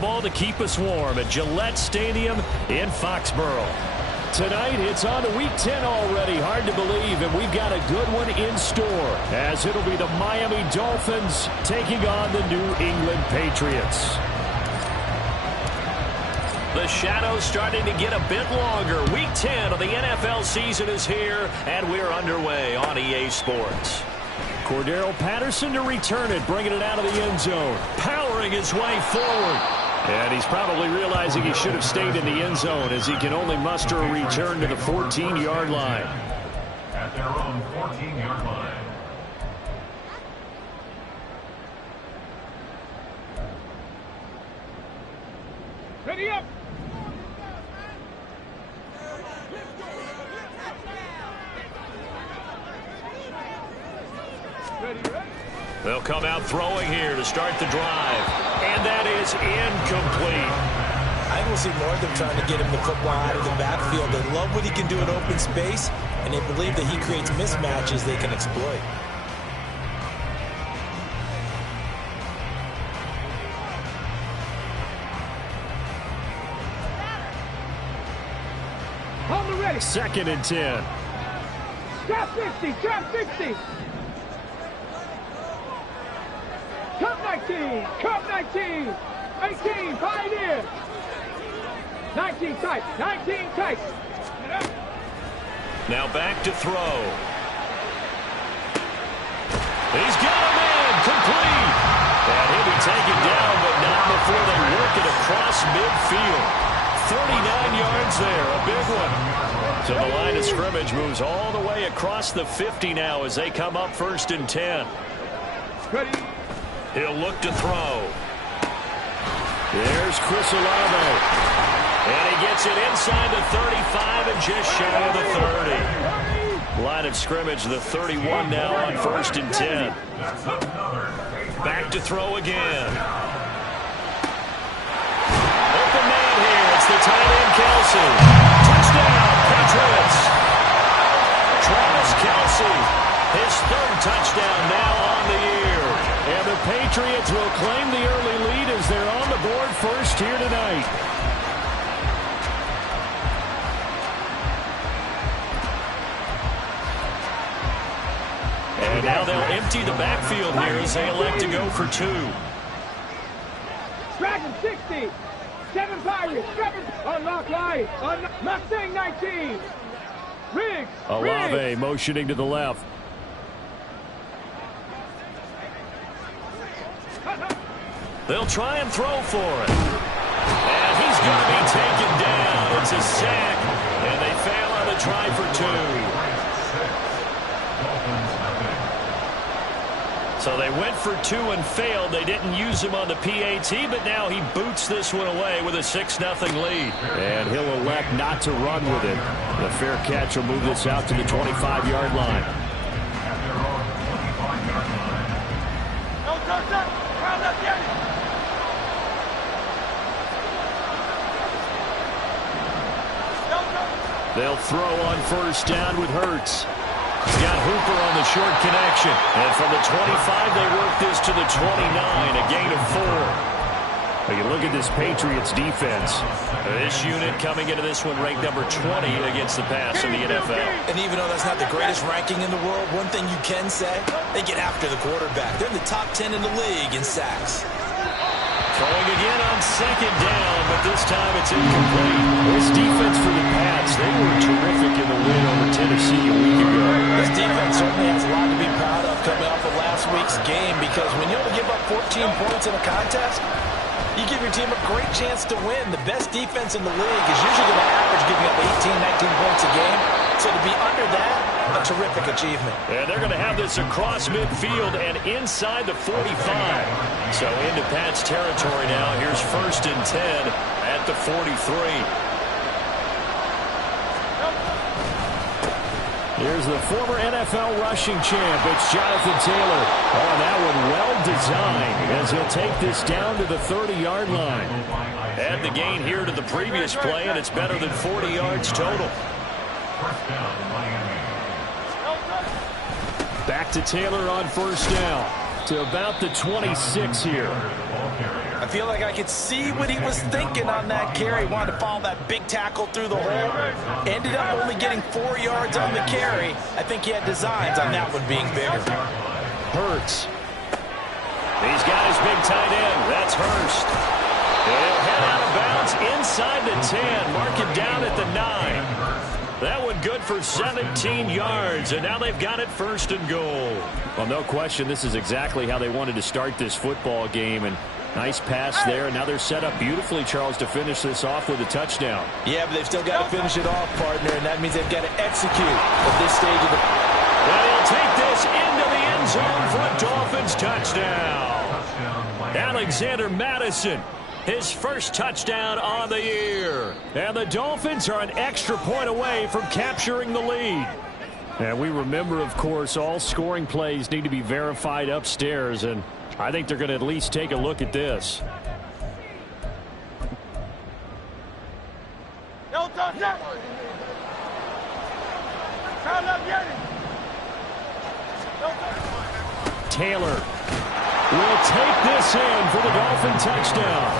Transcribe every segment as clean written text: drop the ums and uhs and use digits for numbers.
football to keep us warm at Gillette Stadium in Foxborough. Tonight, it's on to Week 10 already. Hard to believe, and we've got a good one in store, as it'll be the Miami Dolphins taking on the New England Patriots. The shadow's starting to get a bit longer. Week 10 of the NFL season is here, and we're underway on EA Sports. Cordero Patterson to return it, bringing it out of the end zone, powering his way forward. And he's probably realizing he should have stayed in the end zone, as he can only muster a return to the 14-yard line. At their own 14-yard line. Ready up! They'll come out throwing here to start the drive. And that is incomplete. I don't see more of them trying to get him the football out of the backfield. They love what he can do in open space, and they believe that he creates mismatches they can exploit. Hold the ready. 2nd and 10. Trap 60, trap 60. Cup 19, Cup 19, 18, Pioneer. 19 tight, 19 tight. Now back to throw. He's got him in, complete. And he'll be taken down, but not before they work it across midfield. 39 yards there, a big one. So the line of scrimmage moves all the way across the 50 now as they come up 1st and 10. Ready. He'll look to throw. There's Chris Olave. And he gets it inside the 35 and just shy of the 30. Line of scrimmage, the 31 now on 1st and 10. Back to throw again. Open man here. It's the tight end, Kelsey. Touchdown, Patriots. Travis Kelsey, his 3rd touchdown now on the year. And the Patriots will claim the early lead as they're on the board first here tonight. And now they'll empty the backfield here as they elect to go for 2. Dragon 60, 7 Pirates, 7. Unlock line, Mustang 19. Riggs. Olave motioning to the left. They'll try and throw for it. And he's going to be taken down. It's a sack, and they fail on the try for 2. So they went for 2 and failed. They didn't use him on the PAT, but now he boots this one away with a 6-0 lead. And he'll elect not to run with it. The fair catch will move this out to the 25-yard line. They'll throw on 1st down with Hurts. He's got Hooper on the short connection. And from the 25, they work this to the 29, a gain of 4. You look at this Patriots defense. This unit coming into this one ranked number 20 against the pass in the NFL. And even though that's not the greatest ranking in the world, one thing you can say, they get after the quarterback. They're in the top 10 in the league in sacks. Throwing again on 2nd down, but this time it's incomplete. This defense for the Pats, they were terrific in the win over Tennessee a week ago. This defense certainly has a lot to be proud of coming off of last week's game, because when you only give up 14 points in a contest, you give your team a great chance to win. The best defense in the league is usually going to average giving up 18, 19 points a game. So to be under that, a terrific achievement. And they're going to have this across midfield and inside the 45. So into Pat's territory now. Here's 1st and 10 at the 43. Here's the former NFL rushing champ. It's Jonathan Taylor. Oh, that one well designed as he'll take this down to the 30-yard line. Add the gain here to the previous play, and it's better than 40 yards total. Back to Taylor on 1st down to about the 26 here. I feel like I could see what he was thinking on that carry. Wanted to follow that big tackle through the hole. Ended up only getting 4 yards on the carry. I think he had designs on that one being bigger. Hurts. He's got his big tight end. That's Hurst. He'll head out of bounds inside the 10. Mark it down at the 9. That one good for 17 yards, and now they've got it 1st and goal. Well, no question, this is exactly how they wanted to start this football game, and nice pass there, and now they're set up beautifully, Charles, to finish this off with a touchdown. Yeah, but they've still got to finish it off, partner, and that means they've got to execute at this stage of the... And he'll take this into the end zone for a Dolphins touchdown. Alexander Madison, his first touchdown on the year. And the Dolphins are an extra point away from capturing the lead. And we remember, of course, all scoring plays need to be verified upstairs, and I think they're going to at least take a look at this. Taylor will take this in for the Dolphin touchdown.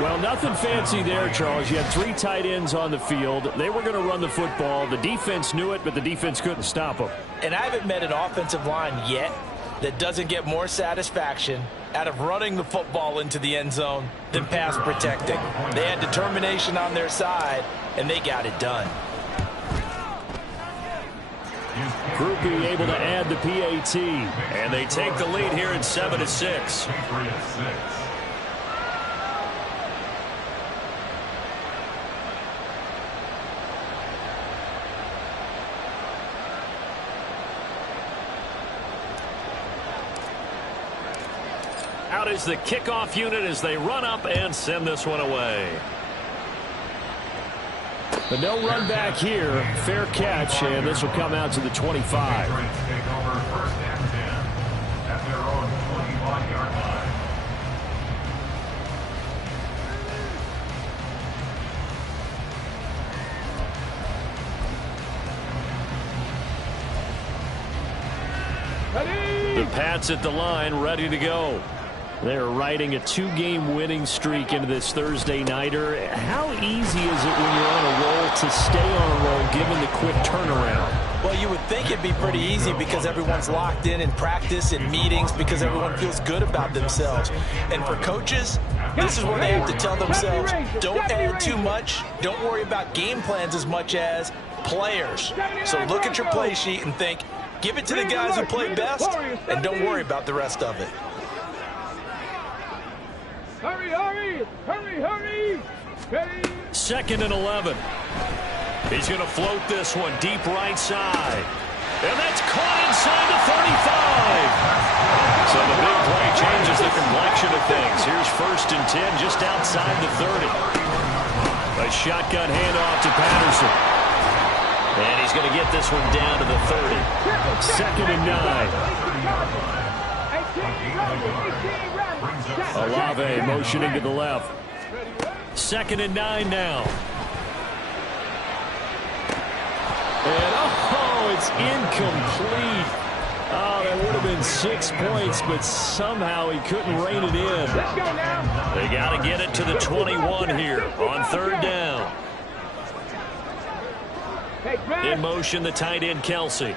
Well, nothing fancy there, Charles. You had 3 tight ends on the field. They were going to run the football. The defense knew it, but the defense couldn't stop them. And I haven't met an offensive line yet that doesn't get more satisfaction out of running the football into the end zone than pass protecting. They had determination on their side, and they got it done. Groupie able to add the PAT, and they take the lead here at 7-6. Out is the kickoff unit as they run up and send this one away. But no run back here. Fair catch, and this will come out to the 25. Patriots take over 1st and 10 at their own 25-yard line. The Pats at the line, ready to go. They're riding a 2-game winning streak into this Thursday nighter. How easy is it when you're on a roll to stay on a roll given the quick turnaround? Well, you would think it'd be pretty easy because everyone's locked in practice and meetings because everyone feels good about themselves. And for coaches, this is where they have to tell themselves, don't add too much, don't worry about game plans as much as players. So look at your play sheet and think, give it to the guys who play best, and don't worry about the rest of it. Hurry, hurry, hurry, hurry. Ready. 2nd and 11. He's going to float this one deep right side. And that's caught inside the 35. So the big play changes the complexion of things. Here's 1st and 10 just outside the 30. A shotgun handoff to Patterson. And he's going to get this one down to the 30. 2nd and 9. Olave motioning to the left. 2nd and 9 now. And it's incomplete. Oh, that would have been 6 points, but somehow he couldn't rein it in. They got to get it to the 21 here on 3rd down. In motion, the tight end, Kelsey.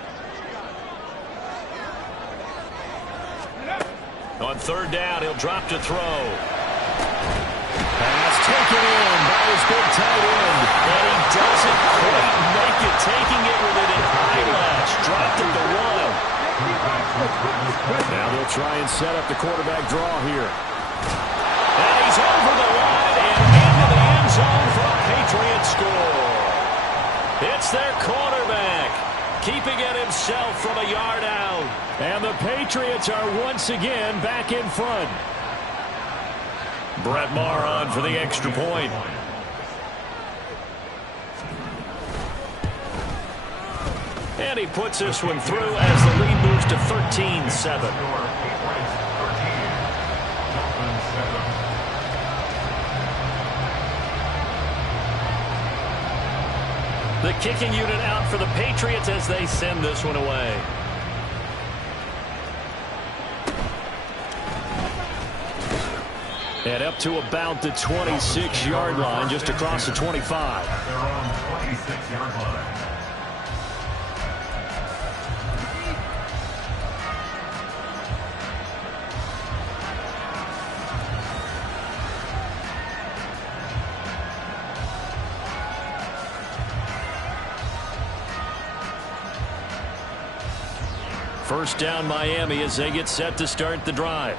On 3rd down, he'll drop to throw. Pass taken in by his big tight end. And he doesn't quite make it, taking it with it at high lash. Dropped at the 1. Now they'll try and set up the quarterback draw here. And he's over the line and into the end zone for a Patriots score. It's their quarterback, keeping it himself from a yard out. And the Patriots are once again back in front. Brett Maher on for the extra point. And he puts this one through as the lead moves to 13-7. The kicking unit out for the Patriots as they send this one away. And up to about the 26-yard line, just across the 25. At their own 26-yard line. First down Miami as they get set to start the drive.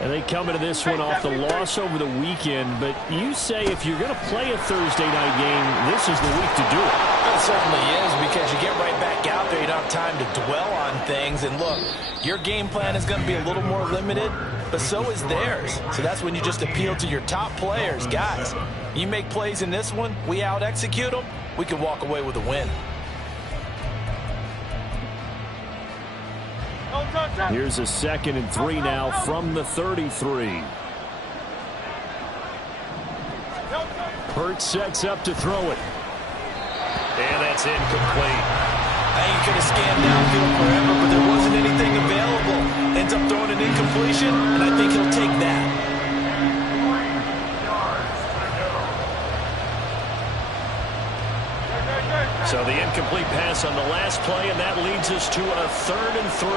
And they come into this one off the loss over the weekend. But you say if you're going to play a Thursday night game, this is the week to do it. It certainly is, because you get right back out there. You don't have time to dwell on things. And look, your game plan is going to be a little more limited, but so is theirs. So that's when you just appeal to your top players. Guys, you make plays in this one, we out-execute them, we can walk away with a win. Here's a 2nd and 3 now from the 33. Hurts sets up to throw it. And that's incomplete. I think he could have scanned downfield forever, but there wasn't anything available. Ends up throwing an incompletion, and I think he'll take that. So the incomplete pass on the last play, and that leads us to a 3rd and 3.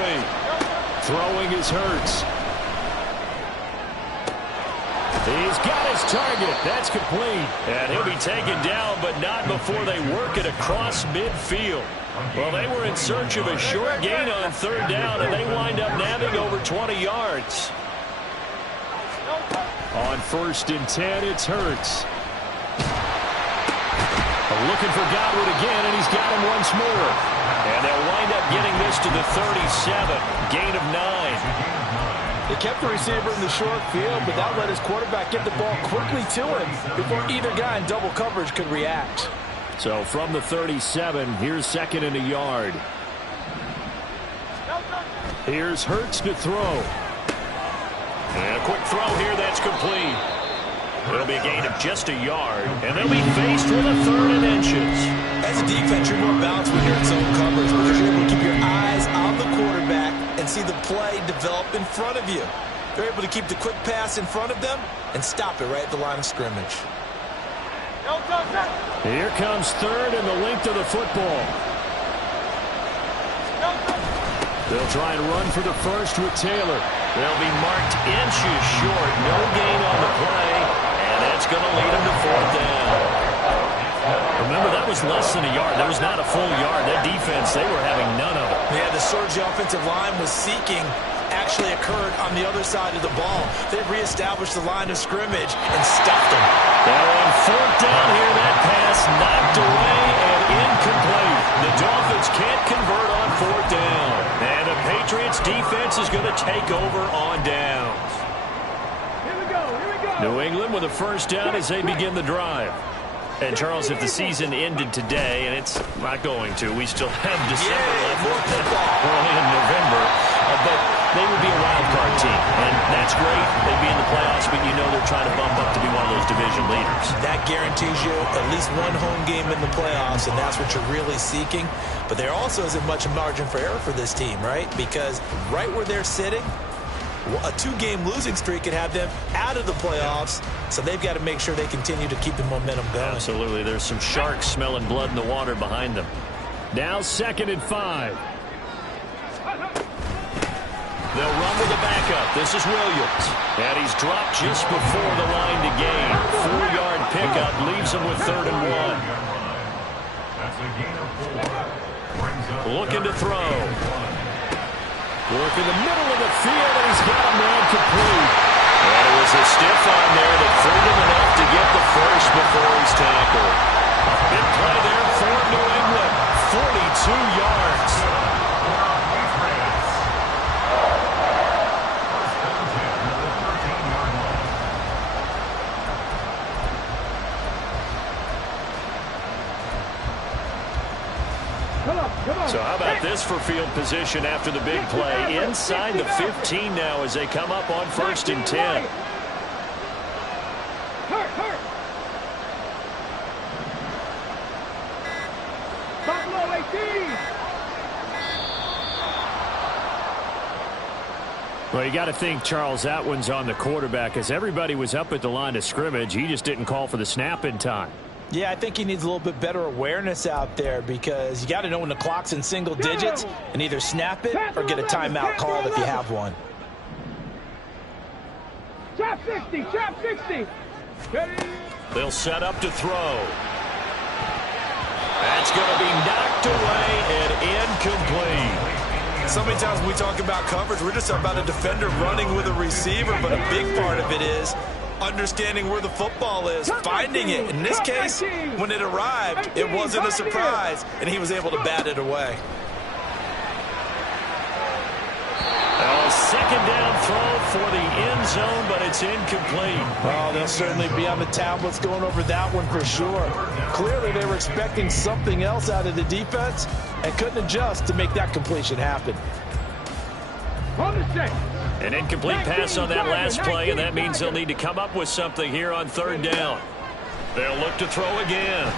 Throwing is Hurts. He's got his target. That's complete. And he'll be taken down, but not before they work it across midfield. Well, they were in search of a short gain on 3rd down, and they wind up nabbing over 20 yards. On 1st and 10, it's Hurts. Looking for Godwin again, and he's got him once more. And they'll wind up getting this to the 37. Gain of 9. They kept the receiver in the short field, but that let his quarterback get the ball quickly to him before either guy in double coverage could react. So from the 37, here's 2nd and a yard. Here's Hurts to throw. And a quick throw here, that's complete. It'll be a gain of just a yard, and they'll be faced with a 3rd and inches. As a defense, you're more balanced when you're in zone coverage because you're able to keep your eyes on the quarterback and see the play develop in front of you. They're able to keep the quick pass in front of them and stop it right at the line of scrimmage. Here comes 3rd and the length of the football. They'll try and run for the first with Taylor. They'll be marked inches short. No gain on the play. And that's going to lead them to 4th down. Remember, that was less than a yard. That was not a full yard. That defense, they were having none of it. Yeah, the surge the offensive line was seeking actually occurred on the other side of the ball. They've reestablished the line of scrimmage and stuffed them. Now on 4th down here, that pass knocked away and incomplete. The Dolphins can't convert on 4th down. And the Patriots defense is going to take over on downs. Here we go. New England with a 1st down as they begin the drive. And, Charles, if the season ended today, and it's not going to, we still have December left. We're only in November. But they would be a wild card team. And that's great. They'd be in the playoffs, but you know they're trying to bump up to be one of those division leaders. That guarantees you at least one home game in the playoffs, and that's what you're really seeking. But there also isn't much margin for error for this team, right? Because right where they're sitting, a 2-game losing streak could have them out of the playoffs, so they've got to make sure they continue to keep the momentum going. Absolutely. There's some sharks smelling blood in the water behind them. Now 2nd and 5. They'll run with the backup. This is Williams. And he's dropped just before the line to gain. 4-yard pickup leaves him with 3rd and 1. That's a gain of 4. Looking to throw. Work in the middle of the field, and he's got him ran complete. And it was a stiff on there that freed him enough to get the first before he's tackled. A big play there for New England. 42 yards. So how about this for field position after the big play? Inside the 15 now as they come up on 1st and 10. Well, you got to think, Charles, that one's on the quarterback as everybody was up at the line of scrimmage. He just didn't call for the snap in time. Yeah, I think he needs a little bit better awareness out there because you got to know when the clock's in single digits and either snap it or get a timeout called if you have one. Trap 60, trap 60. They'll set up to throw. That's going to be knocked away and incomplete. So many times when we talk about coverage, we're just about a defender running with a receiver, but a big part of it is understanding where the football is, finding it. In this case, when it arrived, it wasn't a surprise, and he was able to bat it away. Second down throw for the end zone, but it's incomplete. Oh, they'll certainly be on the tablets going over that one for sure. Clearly, they were expecting something else out of the defense and couldn't adjust to make that completion happen. An incomplete pass on that last play, and that means they'll need to come up with something here on third down. They'll look to throw again.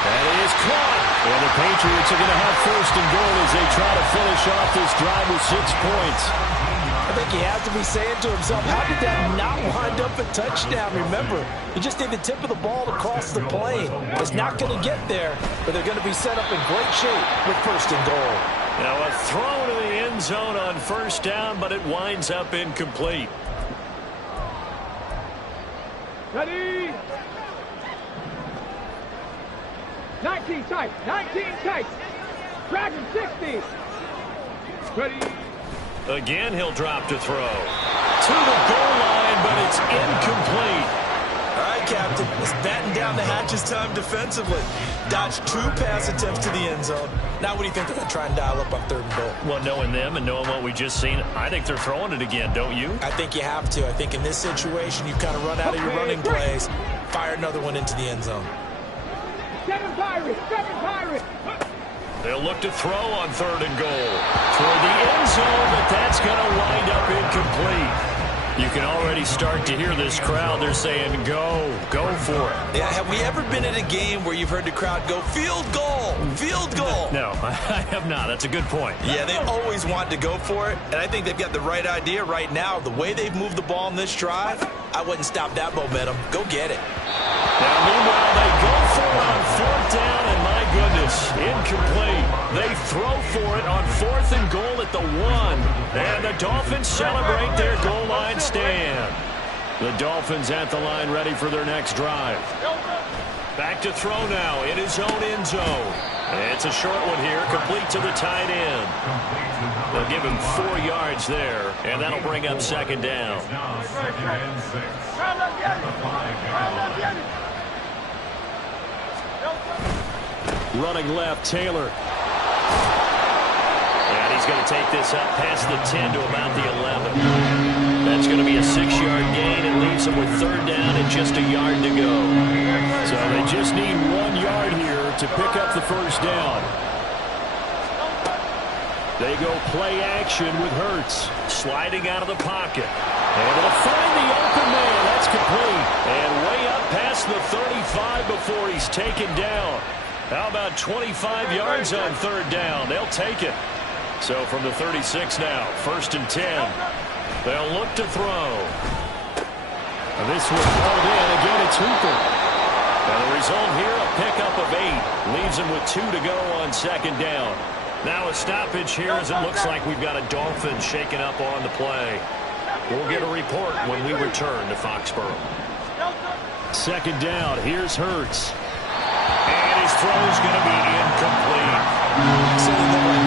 That is caught. And the Patriots are going to have first and goal as they try to finish off this drive with 6 points. I think he has to be saying to himself, how did that not wind up a touchdown? Remember, you just need the tip of the ball to cross the plane. It's not going to get there, but they're going to be set up in great shape with first and goal. Now a throw to the end zone on first down, but it winds up incomplete. Ready? 19 tight, 19 tight. Dragon 60. Ready? Again, he'll drop to throw. To the goal line, but it's incomplete. All right, Captain. It's batting down the hatches time defensively. Dodged 2 pass attempts to the end zone. Now what do you think they're going to try and dial up on third and goal? Well, knowing them and knowing what we just seen, I think they're throwing it again, don't you? I think you have to. I think in this situation, you kind of run out of your running plays, fire another one into the end zone. 7 Pirates, 7 Pirates. They'll look to throw on third and goal. Toward the end zone, but that's going to wind up incomplete. You can already start to hear this crowd. They're saying, go for it. Yeah, have we ever been at a game where you've heard the crowd go, field goal, field goal? No, I have not. That's a good point. Yeah, they always want to go for it, and I think they've got the right idea right now. The way they've moved the ball in this drive, I wouldn't stop that momentum. Go get it. Now, meanwhile, they go for it on fourth down, and my goodness, incomplete. They throw for it on fourth and goal at the 1. And the Dolphins celebrate their goal line stand. The Dolphins at the line ready for their next drive. Back to throw now in his own end zone. It's a short one here, complete to the tight end. They'll give him 4 yards there, and that'll bring up second down. Running left, Taylor. And he's going to take this up past the 10 to about the 11. That's going to be a 6-yard gain. It leaves them with third down and just a yard to go. So they just need 1 yard here to pick up the first down. They go play action with Hurts. Sliding out of the pocket. Able to find the open man. That's complete. And way up past the 35 before he's taken down. How about 25 yards on third down? They'll take it. So from the 36 now, first and 10. They'll look to throw. And this one called in. Again, it's Hooper. And the result here, a pickup of 8. Leaves him with 2 to go on second down. Now a stoppage here as it looks like we've got a Dolphin shaken up on the play. We'll get a report when we return to Foxborough. Second down, here's Hurts. And his throw's going to be incomplete. So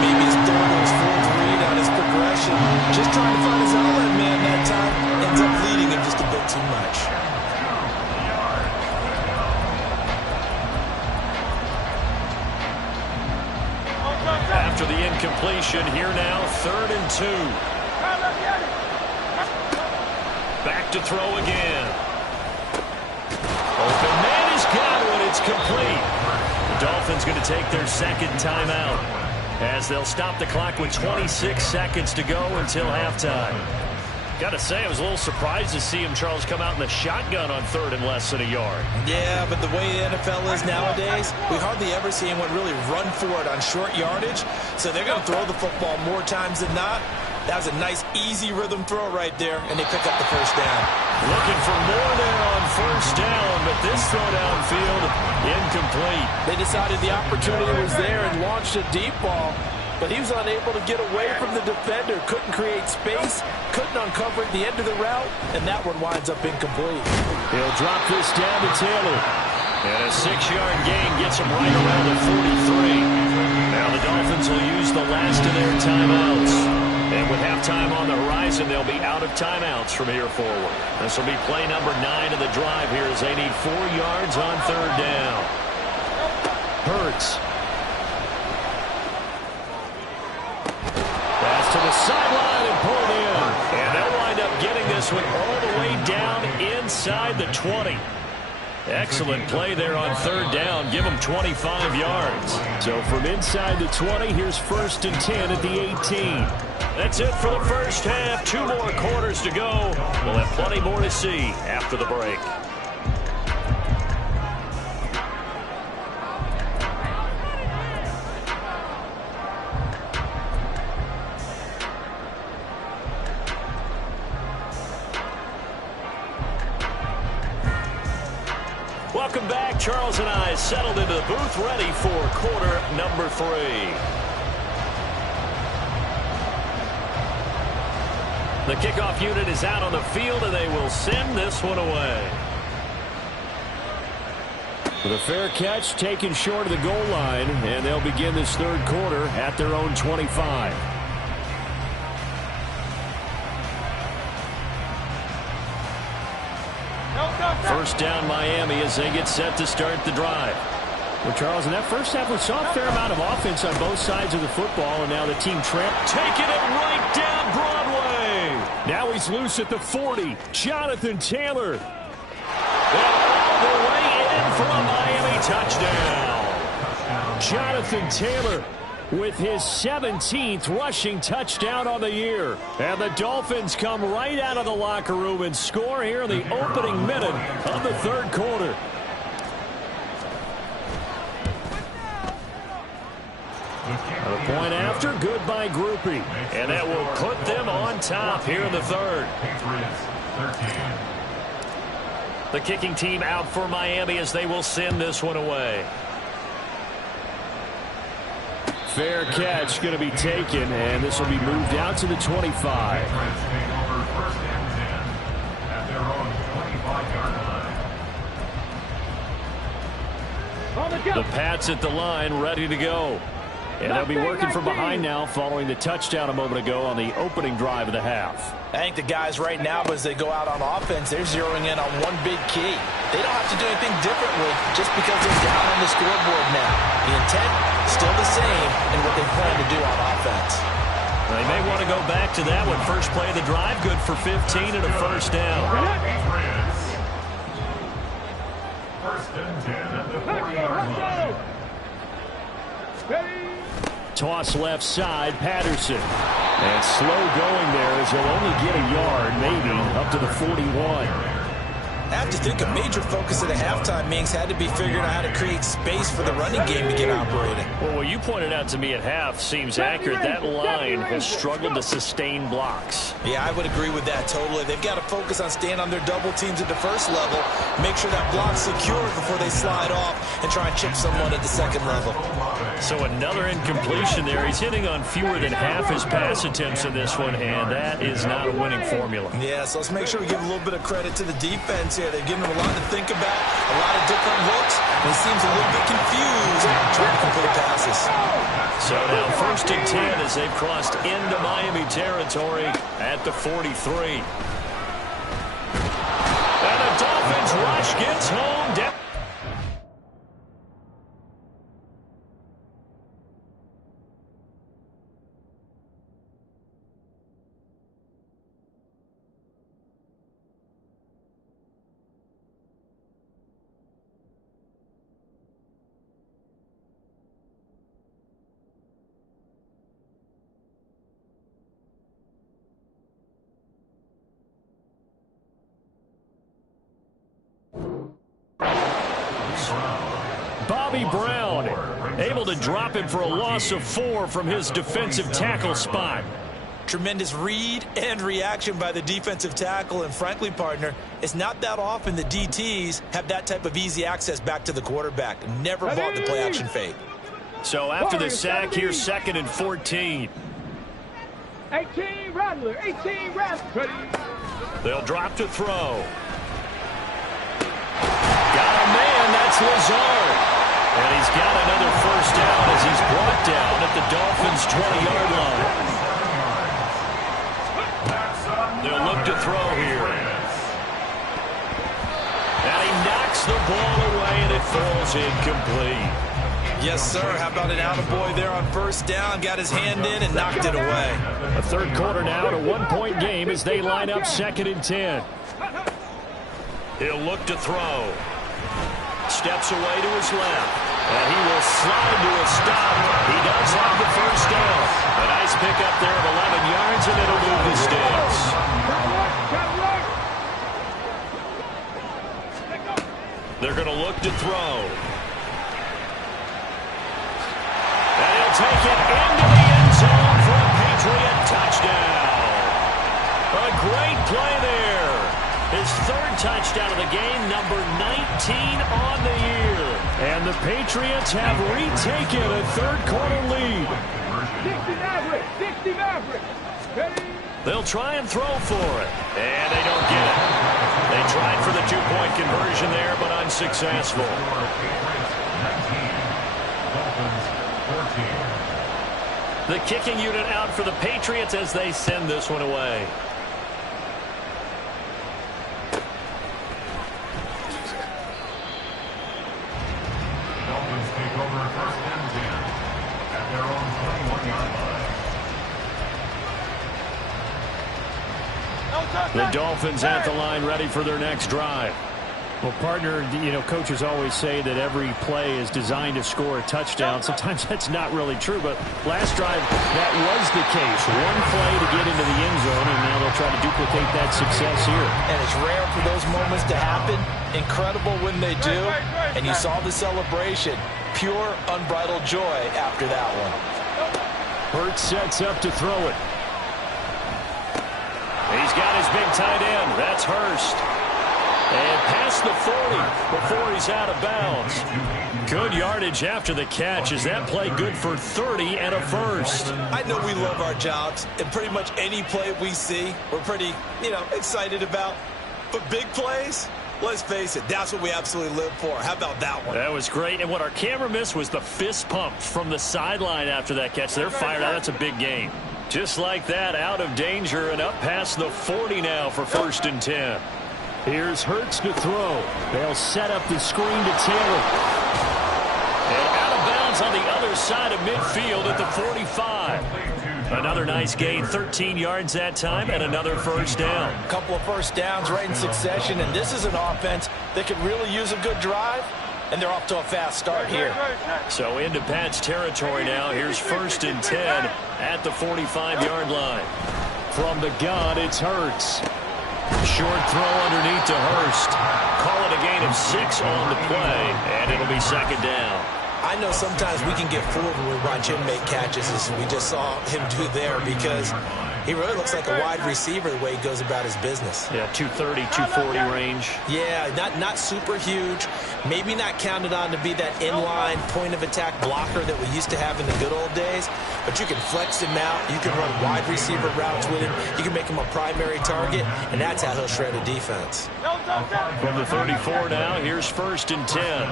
maybe his third or his fourth read on his progression. Just trying to find his outlet man that time. Ends up leading him just a bit too much. After the incompletion, here now, third and 2. Back to throw again. Open man has got it. It's complete. The Dolphins going to take their second timeout as they'll stop the clock with 26 seconds to go until halftime. Got to say, I was a little surprised to see him, Charles, come out in the shotgun on third and less than a yard. Yeah, but the way the NFL is nowadays, we hardly ever see anyone really run for it on short yardage. So they're going to throw the football more times than not. That was a nice, easy rhythm throw right there, and they pick up the first down. Looking for more there on first down, but this throw downfield, incomplete. They decided the opportunity was there and launched a deep ball, but he was unable to get away from the defender. Couldn't create space, couldn't uncover at the end of the route, and that one winds up incomplete. He'll drop this down to Taylor. And a 6-yard gain gets him right around the 43. Now the Dolphins will use the last of their timeouts. And with halftime on the horizon, they'll be out of timeouts from here forward. This will be play number 9 of the drive here as they need 4 yards on third down. Hurts. Pass to the sideline and pulled in. And they'll wind up getting this one all the way down inside the 20. Excellent play there on third down. Give them 25 yards. So from inside the 20, here's 1st and 10 at the 18. That's it for the first half. 2 more quarters to go. We'll have plenty more to see after the break. Welcome back. Charles and I settled into the booth ready for quarter number 3. The kickoff unit is out on the field, and they will send this one away. With a fair catch taken short of the goal line, and they'll begin this third quarter at their own 25. First down Miami as they get set to start the drive. Well, Charles, in that first half, we saw a fair amount of offense on both sides of the football, and now the team taking it right down Broadway. Now he's loose at the 40. Jonathan Taylor. And all the way in for a Miami touchdown. Jonathan Taylor with his 17th rushing touchdown on the year. And the Dolphins come right out of the locker room and score here in the opening minute of the third quarter. A point after, good by Groupie. And that will put them on top here in the third. The kicking team out for Miami as they will send this one away. Fair catch going to be taken, and this will be moved out to the 25. The Pats at the line, ready to go. And they'll be working from behind now following the touchdown a moment ago on the opening drive of the half. I think the guys right now, as they go out on offense, they're zeroing in on one big key. They don't have to do anything differently just because they're down on the scoreboard now. The intent, still the same in what they plan to do on offense. They may want to go back to that one. First play of the drive, good for 15 and a first down. First and 10 at the 40-yard line. Toss left side, Patterson. And slow going there as he'll only get a yard, maybe, up to the 41. I have to think a major focus of the halftime meetings had to be figuring out how to create space for the running game to get operating. Well, what you pointed out to me at half seems accurate. That line has struggled to sustain blocks. Yeah, I would agree with that totally. They've got to focus on staying on their double teams at the first level, make sure that block's secure before they slide off and try and chip someone at the second level. So another incompletion there. He's hitting on fewer than half his pass attempts in this one, and that is not a winning formula. Yeah, so let's make sure we give a little bit of credit to the defense here. They've given him a lot to think about, a lot of different looks, and he seems a little bit confused trying to complete passes. So now 1st and 10 as they've crossed into Miami territory at the 43. And the Dolphins rush gets home down. Bobby Brown able to drop him for a loss of 4 from his defensive tackle spot. Tremendous read and reaction by the defensive tackle. And frankly, partner, it's not that often the DTs have that type of easy access back to the quarterback. Never bought the play action fake. So after the sack, here's 2nd and 14. 18 Rattler, 18 Rattler. They'll drop to throw. Got a man, that's Lazard. And he's got another first down as he's brought down at the Dolphins' 20-yard line. They'll look to throw here. And he knocks the ball away, and it falls incomplete. Yes, sir. How about an attaboy there on first down? Got his hand in and knocked it away. A third quarter now, a one-point game as they line up 2nd and 10. He'll look to throw. Steps away to his left. And he will slide to a stop. He does have the first down. A nice pickup there of 11 yards, and it'll move the sticks. They're going to look to throw. And he'll take it into the end zone for a Patriot touchdown. A great play there. His 3rd touchdown of the game, number 19 on the year. And the Patriots have retaken a third-quarter lead. 60 Maverick. They'll try and throw for it. And they don't get it. They tried for the 2-point conversion there, but unsuccessful. The kicking unit out for the Patriots as they send this one away. Dolphins take over 1st and 10 at their own 21-yard line. The Dolphins at the line ready for their next drive. Well, partner, coaches always say that every play is designed to score a touchdown. Sometimes that's not really true, but last drive, that was the case. One play to get into the end zone, and now they'll try to duplicate that success here. And it's rare for those moments to happen. Incredible when they do. And you saw the celebration. Pure, unbridled joy after that one. Hurts sets up to throw it. He's got his big tight end. That's Hurst. And past the 40 before he's out of bounds. Good yardage after the catch. Is that play good for 30 and a first? I know we love our jobs, and pretty much any play we see, we're pretty, excited about. But big plays, let's face it, that's what we absolutely live for. How about that one? That was great. And what our camera missed was the fist pump from the sideline after that catch. They're fired out. That's a big game. Just like that, out of danger and up past the 40 now for 1st and 10. Here's Hurts to throw. They'll set up the screen to Taylor. And out of bounds on the other side of midfield at the 45. Another nice gain, 13 yards that time, and another first down. A couple of first downs right in succession, and this is an offense that could really use a good drive, and they're off to a fast start here. So into Pat's territory now. Here's 1st and 10 at the 45-yard line. From the gun, it's Hurts. Short throw underneath to Hurst. Call it a gain of 6 on the play, and it'll be 2nd down. I know sometimes we can get fooled when we watch him make catches, as we just saw him do there, because he really looks like a wide receiver the way he goes about his business. Yeah, 230, 240 range. Yeah, not super huge. Maybe not counted on to be that inline point-of-attack blocker that we used to have in the good old days. But you can flex him out. You can run wide receiver routes with him. You can make him a primary target, and that's how he'll shred a defense. From the 34 now, here's 1st and 10.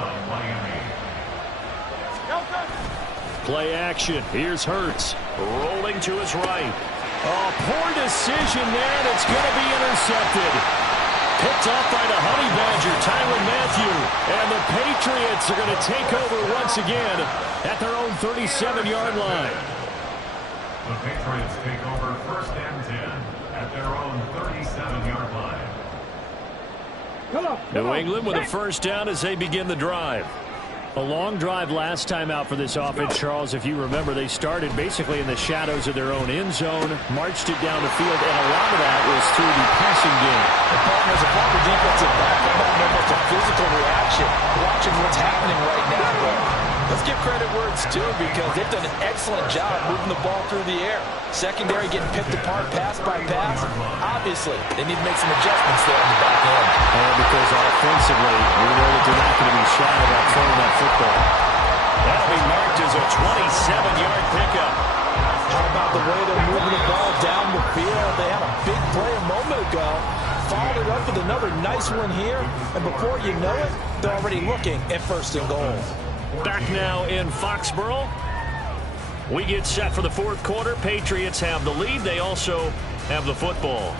Play action. Here's Hurts. Rolling to his right. Oh, poor decision there, and it's going to be intercepted. Picked off by the Honey Badger, Tyrann Mathieu. And the Patriots are going to take over once again at their own 37-yard line. The Patriots take over 1st and 10 at their own 37-yard line. New England with a first down as they begin the drive. A long drive last time out for this offense, Charles. If you remember, they started basically in the shadows of their own end zone, marched it down the field, and a lot of that was through the passing game. The partner is a former defensive back. I'm having almost a physical reaction watching what's happening right now. But let's get credit where it's due because they've done an excellent job moving the ball through the air. Secondary getting picked apart pass by pass. Obviously, they need to make some adjustments there on the back end. And because offensively, we know that they're not going to be shy about throwing that football. That'll be marked as a 27-yard pickup. How about the way they're moving the ball down the field? They had a big play a moment ago. Followed it up with another nice one here. And before you know it, they're already looking at 1st and goal. Back now in Foxborough. We get set for the 4th quarter. Patriots have the lead. They also have the football.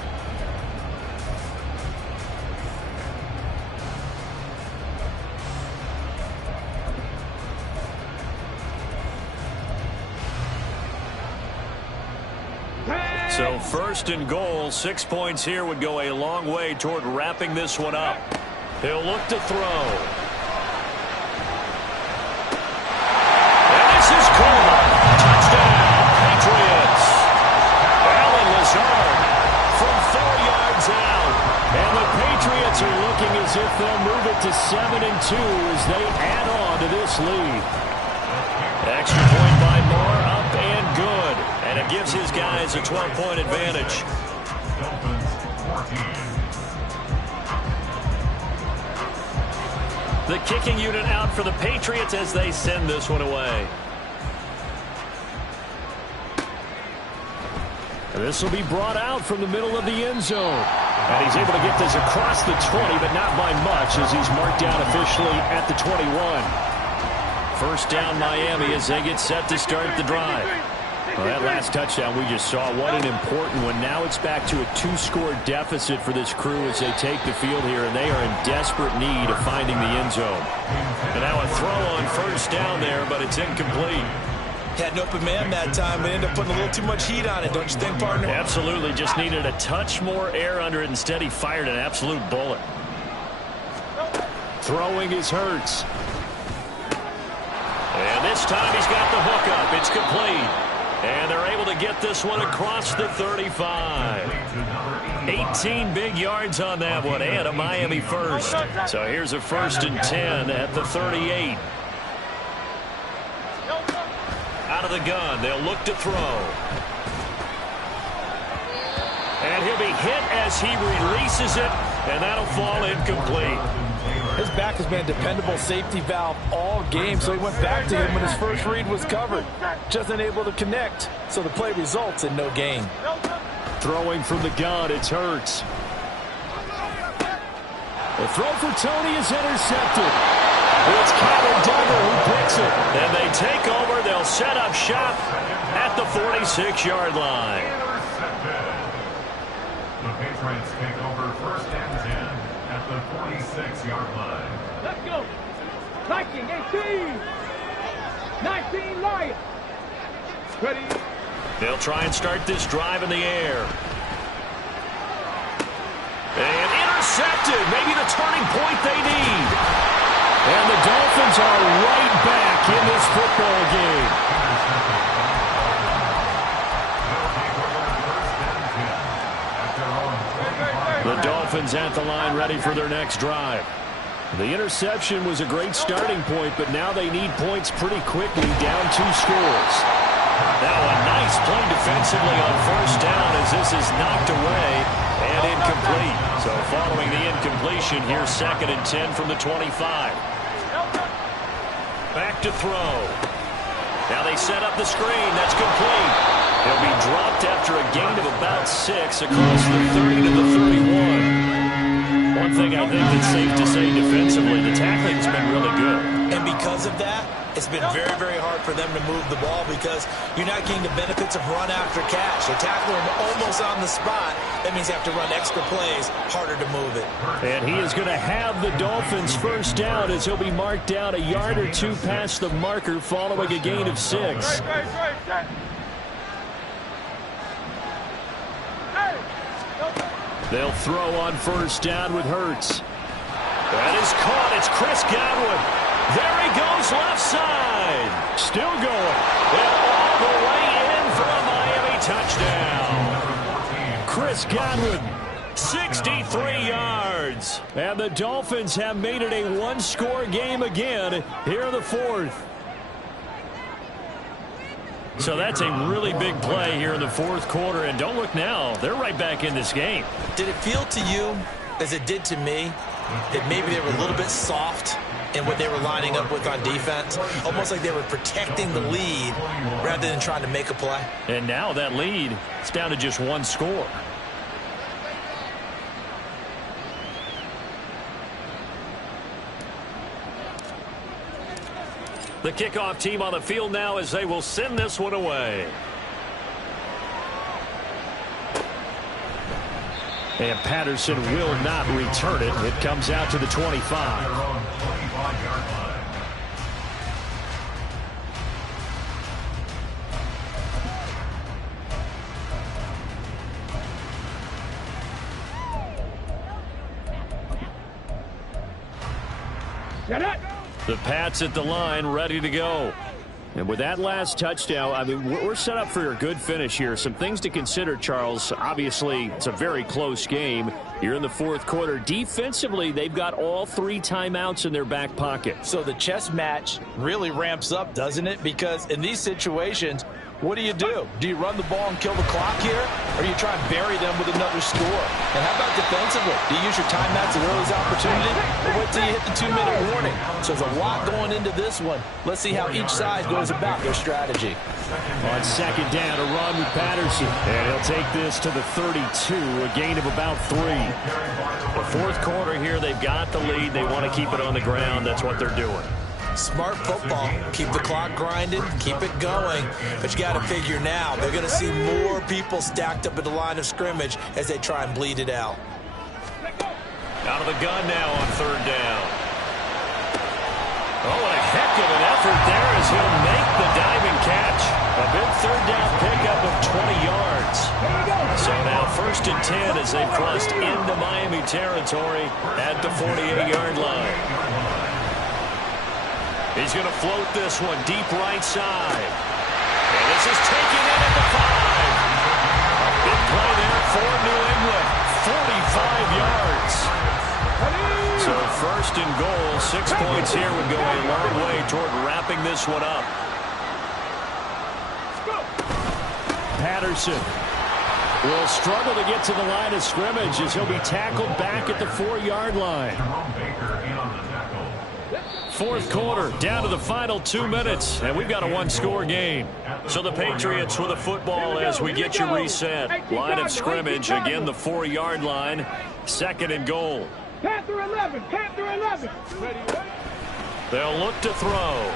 So 1st and goal, 6 points here would go a long way toward wrapping this one up. He'll look to throw. And this is caught. Touchdown, Patriots. Alan Lazard from 4 yards out. And the Patriots are looking as if they'll move it to 7-2 as they add on to this lead. Extra point by Moore, up and good. And it gives his guys a 12-point advantage. The kicking unit out for the Patriots as they send this one away. This will be brought out from the middle of the end zone. And he's able to get this across the 20, but not by much as he's marked down officially at the 21. 1st down Miami as they get set to start the drive. Well, that last touchdown we just saw, what an important one. Now it's back to a 2-score deficit for this crew as they take the field here, and they are in desperate need of finding the end zone. And now a throw on 1st down there, but it's incomplete. Had an open man that time, but ended up putting a little too much heat on it, don't you think, partner? Absolutely, just needed a touch more air under it. Instead, he fired an absolute bullet. Throwing is Hurts. And this time he's got the hook up. It's complete. And they're able to get this one across the 35. 18 big yards on that one, and a Miami first. So here's a 1st and 10 at the 38. Out of the gun, they'll look to throw. And he'll be hit as he releases it, and that'll fall incomplete. His back has been a dependable safety valve all game, so he went back to him when his first read was covered. Just unable to connect, so the play results in no gain. Throwing from the gun, it's Hurts. The throw for Tony is intercepted. It's Kevin Duggar who picks it. And they take over. They'll set up shop at the 46-yard line. The Patriots take over 1st and 10 at the 46-yard line. Let's go. Viking 18. 19 Lions. Ready. They'll try and start this drive in the air. And intercepted. Maybe the turning point they need. And the Dolphins are right back in this football game. The Dolphins at the line ready for their next drive. The interception was a great starting point, but now they need points pretty quickly, down 2 scores. Now a nice play defensively on 1st down as this is knocked away and incomplete. So following the incompletion, here's 2nd and 10 from the 25. Back to throw. Now they set up the screen. That's complete. He'll be dropped after a gain of about 6 across the 30 to the 31. One thing I think that's safe to say defensively, the tackling's been really good. And because of that, it's been very, very hard for them to move the ball because you're not getting the benefits of run after catch. They tackle him almost on the spot. That means you have to run extra plays, harder to move it. And he is going to have the Dolphins 1st down as he'll be marked down a yard or 2 past the marker following a gain of 6. They'll throw on 1st down with Hurts. That is caught. It's Chris Godwin. There he goes left side. Still going. And all the way in for a Miami touchdown. Chris Godwin, 63 yards. And the Dolphins have made it a 1-score game again here in the 4th. So that's a really big play here in the fourth quarter. And don't look now, they're right back in this game. Did it feel to you, as it did to me, that maybe they were a little bit soft in what they were lining up with on defense? Almost like they were protecting the lead rather than trying to make a play. And now that lead is down to just one score. The kickoff team on the field now as they will send this one away. And Patterson will not return it. It comes out to the 25. The Pats at the line, ready to go. And with that last touchdown, I mean, we're set up for a good finish here. Some things to consider, Charles. Obviously, it's a very close game. You're in the fourth quarter. Defensively, they've got all 3 timeouts in their back pocket. So the chess match really ramps up, doesn't it? Because in these situations, what do? Do you run the ball and kill the clock here? Or do you try and bury them with another score? And how about defensively? Do you use your timeouts at early opportunity? Or wait till you hit the 2-minute warning? So there's a lot going into this one. Let's see how each side goes about their strategy. On second down, a run with Patterson. And he'll take this to the 32, a gain of about 3. The fourth quarter here, they've got the lead. They want to keep it on the ground. That's what they're doing. Smart football. Keep the clock grinding, keep it going. But you got to figure now, they're going to see more people stacked up at the line of scrimmage as they try and bleed it out. Out of the gun now on third down. Oh, and a heck of an effort there as he'll make the diving catch. A big third down pickup of 20 yards. So now first and 10 as they've crossed into Miami territory at the 48-yard line. He's going to float this one deep right side. And this is taken in at the 5. A big play there for New England. 45 yards. So first and goal, 6 points here would go a long way toward wrapping this one up. Patterson will struggle to get to the line of scrimmage as he'll be tackled back at the 4-yard line. Fourth quarter, down to the final 2 minutes, and we've got a 1-score game. So the Patriots with the football as we get you reset. Line of scrimmage, again the 4-yard line, second and goal. Panther 11, Panther 11. They'll look to throw.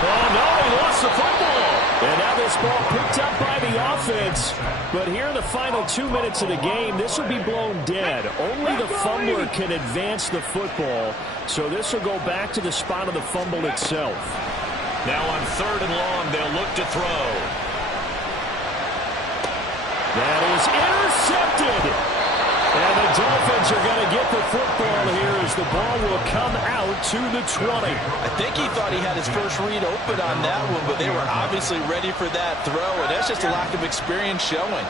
Oh, no, he lost the football. And now this ball picked up by the offense. But here in the final 2 minutes of the game, this will be blown dead. Only the fumbler can advance the football. So this will go back to the spot of the fumble itself. Now on third and long, they'll look to throw. That is intercepted. And the Dolphins are going to get the football here as the ball will come out to the 20. I think he thought he had his first read open on that one, but they were obviously ready for that throw, and that's just a lack of experience showing.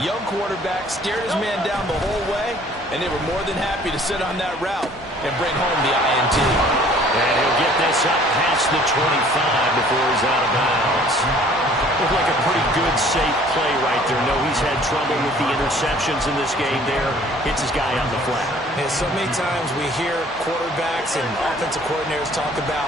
Young quarterback stared his man down the whole way, and they were more than happy to sit on that route and bring home the INT. And he'll get this up past the 25 before he's out of bounds. Looked like a pretty good, safe play right there. No, he's had trouble with the interceptions in this game there. Hits his guy on the flat. And so many times we hear quarterbacks and offensive coordinators talk about,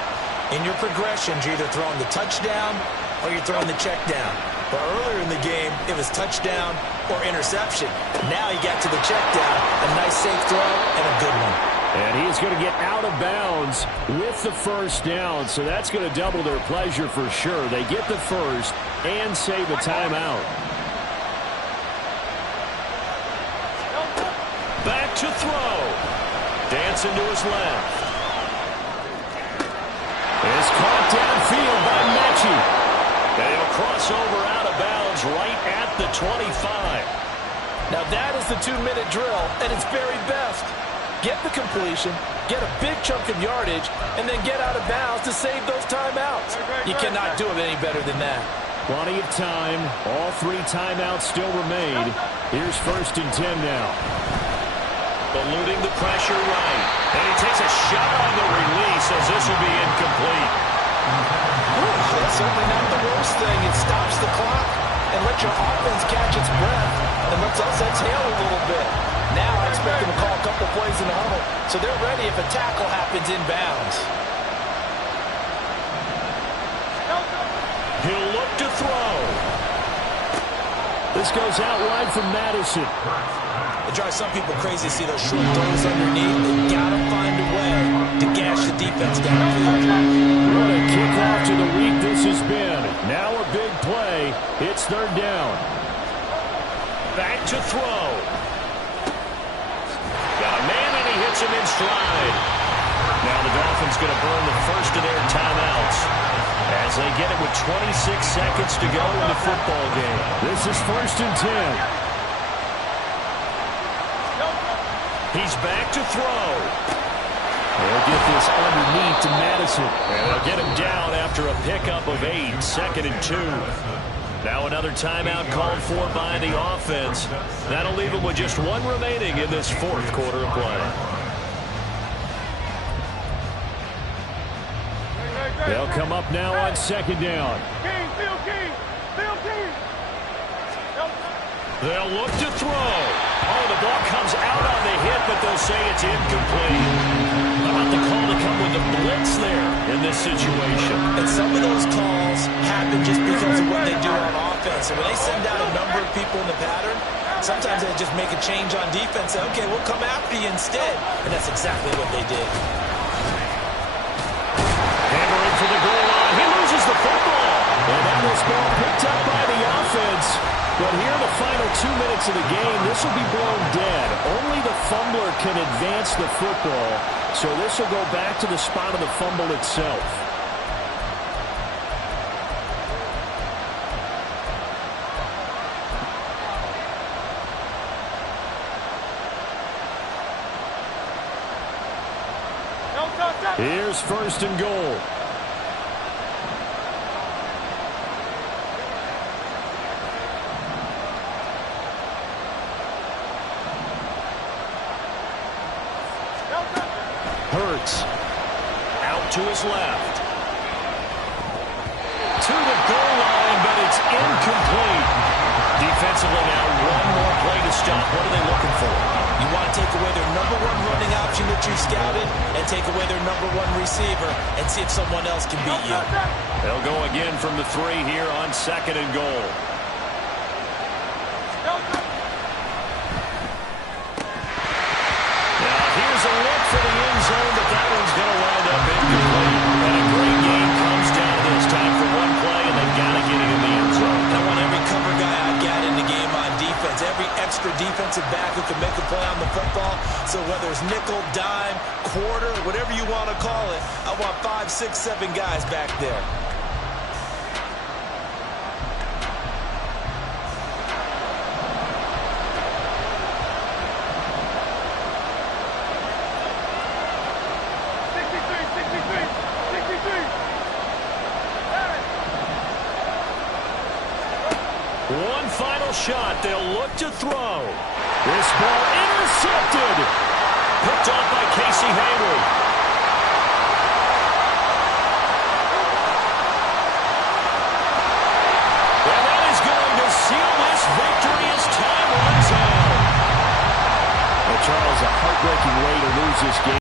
in your progressions, you're either throwing the touchdown or you're throwing the check down. But earlier in the game, it was touchdown or interception. Now he got to the check down, a nice safe throw, and a good one. And he's going to get out of bounds with the first down, so that's going to double their pleasure for sure. They get the first and save a timeout. Back to throw. Dancing to his left. Is caught downfield by Mechie. And he'll cross over out of bounds right at the 25. Now that is the 2-minute drill at its very best. Get the completion, get a big chunk of yardage, and then get out of bounds to save those timeouts. You cannot do it any better than that. Plenty of time. All 3 timeouts still remain. Here's first and 10 now. Eluding the pressure right. And he takes a shot on the release as this will be incomplete. That's certainly not the worst thing. It stops the clock and lets your offense catch its breath and lets us exhale a little bit. Now I expect them to call a couple plays in the huddle, so they're ready if a tackle happens inbounds. He'll look to throw. This goes out wide from Madison. It drives some people crazy to see those short throws underneath. They've got to find a way to gash the defense downfield. What a kickoff to the week this has been. Now a big play. It's third down. Back to throw. Got a man, and he hits him in stride. Now the Dolphins going to burn the first of their timeouts as they get it with 26 seconds to go in the football game. This is 1st and 10. He's back to throw. They'll get this underneath to Madison. And they'll get him down after a pickup of 8, 2nd and 2. Now another timeout called for by the offense. That'll leave him with just one remaining in this fourth quarter of play. They'll come up now on 2nd down. They'll look to throw. Oh, the ball comes out on the hit, but they'll say it's incomplete. How about the call to come with the blitz there in this situation? And some of those calls happen just because of what they do on offense. And when they send out a number of people in the pattern, sometimes they just make a change on defense. Say, okay, we'll come after you instead. And that's exactly what they did. Hammering for the goal line. He loses the football. And that is ball picked up by the offense. But here in the final 2 minutes of the game, this will be blown dead. Only the fumbler can advance the football, so this will go back to the spot of the fumble itself. Here's 1st and goal. Hurts out to his left. To the goal line, but it's incomplete. Defensively now, one more play to stop. What are they looking for? You want to take away their number one running option that you scouted and take away their number one receiver and see if someone else can beat you. They'll go again from the 3 here on 2nd and goal. Here's a look for the end zone, but that one's going to wind up incomplete. And a great game comes down to this. Time for one play, and they've got to get it in the end zone. I want every cover guy I got in the game on defense, every extra defensive back who can make a play on the football. So whether it's nickel, dime, quarter, whatever you want to call it, I want 5, 6, 7 guys back there. One final shot. They'll look to throw. This ball intercepted. Picked off by Casey Hayward. And that is going to seal this victory as time runs out. Well, Charles, a heartbreaking way to lose this game.